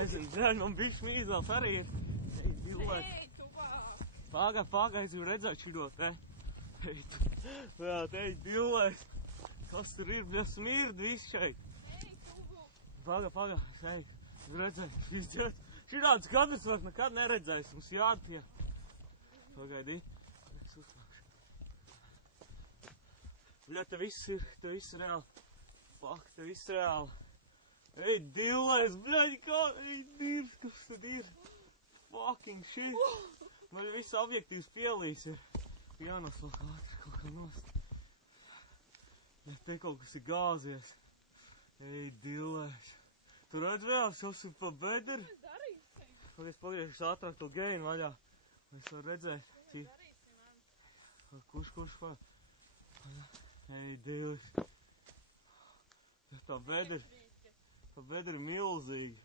Nezinu, zēn, man bišķi mīzās arī ir. Ej, dillēs. Ej, tu vāk. Pagā, es gribu redzēt šito te. Ej, ej, dillēs. Kas tur ir, bļa, smird viss šeit. Ej, tu. Pagā, ej, redzēt. Šitāds kadrs vairs nekad neredzējis, mums jātie. Pagaidī. Es uzmākšu. Bļa, te viss ir reāli. Fuck, te viss reāli. Ej, dillēs, bļaļ, kā, ej, dirs, kas tad ir? Fucking shit. Man viss objektīvs pielīs ir. Jānos vēl kaut kā nost. Ja te kaut kas ir gāzies. Ej, dillēs. Tu redz vēl, šos ir pa bederi? Mēs darīsim. Pagaies, ātrāk to geinu vaļā. Mēs var redzēt. Mēs darīsim. Kurš var? Ej, dillēs. Tā bederi ir milzīgi.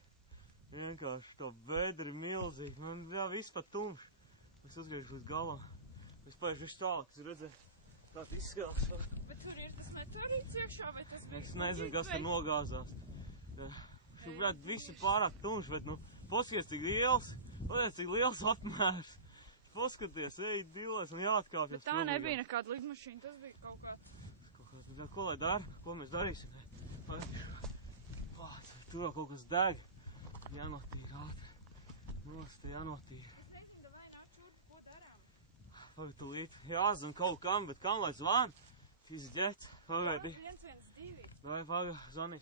Vienkārši tā bederi ir milzīgi. Man jā, viss pat tumšs. Es uzgriežu līdz galam. Es paiešu visu tālāk, es redzēju. Tā izskatās. Bet tur ir tas meteorīts iekšā, vai tas bija? Es nezinu, kas tur nogāzās. Šobrīd viss ir pārāk tumšs, bet nu, paskaties, cik liels. Paskaties, cik liels apmērs. Paskaties, ej, dillēs, man jāatkāpjas. Bet tā nebija nekāda lidmašīna, tas bija kaut kāds. Ko lai dara? Ko mēs darīsim? Tur kaut kas deg. Jānotīra ātri. Nost, jānotīra. Es nezinu, vai nāk šūtu, ko darām. Pagaid, tu līt. Jāzvan kaut kam, bet kam lai zvan? Šis ģets. Pagaidi. 112. Vai, pagaid, zvani.